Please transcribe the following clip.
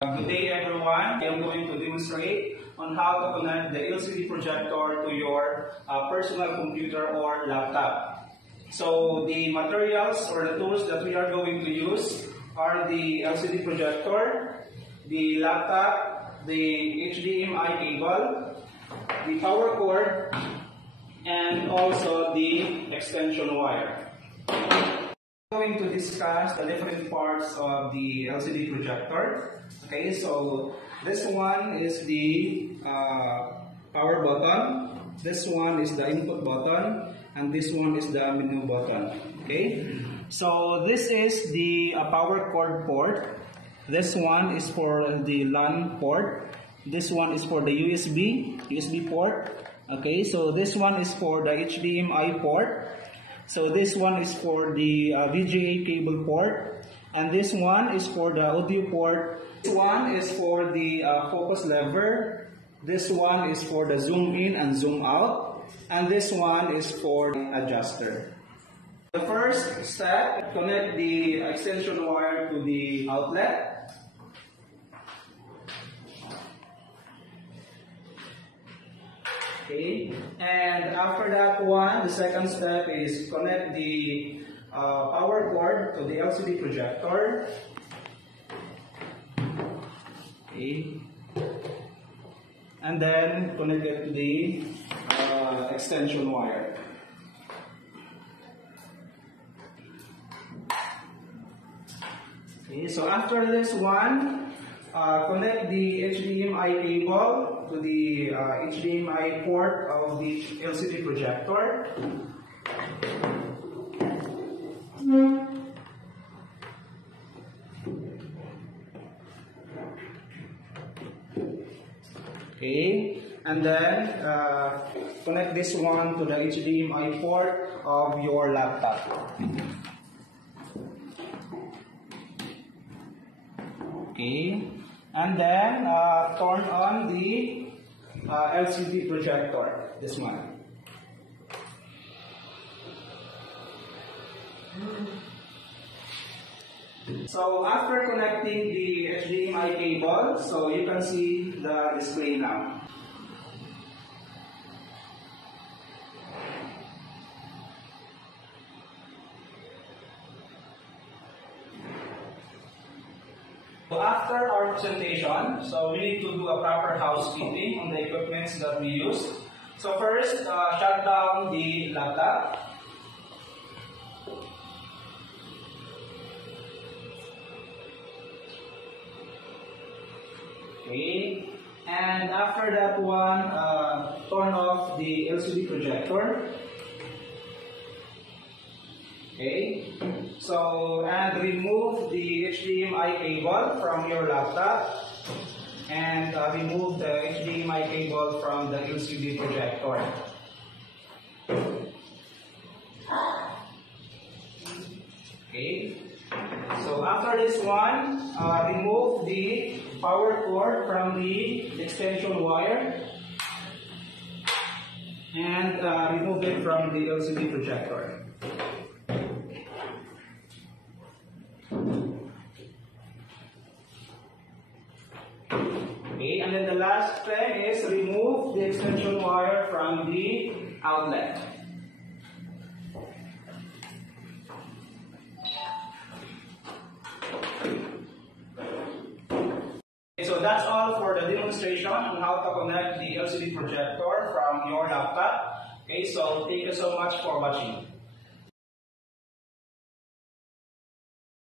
Good day everyone. I am going to demonstrate on how to connect the LCD projector to your personal computer or laptop. So the materials or the tools that we are going to use are the LCD projector, the laptop, the HDMI cable, the power cord, and also the extension wire. We're going to discuss the different parts of the LCD projector. Okay, so this one is the power button, this one is the input button, and this one is the menu button. Okay, so this is the power cord port. This one is for the LAN port. This one is for the USB port. Okay, so this one is for the HDMI port. So this one is for the VGA cable port, and this one is for the audio port. This one is for the focus lever. This one is for the zoom in and zoom out, and this one is for the adjuster. The first step, connect the extension wire to the outlet. Okay, and after that one, the second step is connect the power cord to the LCD projector. Okay, and then connect it to the extension wire. Okay, so after this one, connect the HDMI cable to the HDMI port of the LCD projector. Okay, and then connect this one to the HDMI port of your laptop. Okay, and then turn on the LCD projector, this one. So after connecting the HDMI cable, so you can see the display now. So after our presentation, so we need to do a proper housekeeping on the equipments that we use. So first, shut down the laptop. Okay, and after that one, turn off the LCD projector. Okay, so and remove the HDMI cable from your laptop, and remove the HDMI cable from the LCD projector. Okay, so after this one, remove the power cord from the extension wire, and remove it from the LCD projector. Okay, and then the last thing is remove the extension wire from the outlet. Okay, so that's all for the demonstration on how to connect the LCD projector from your laptop. Okay, so thank you so much for watching.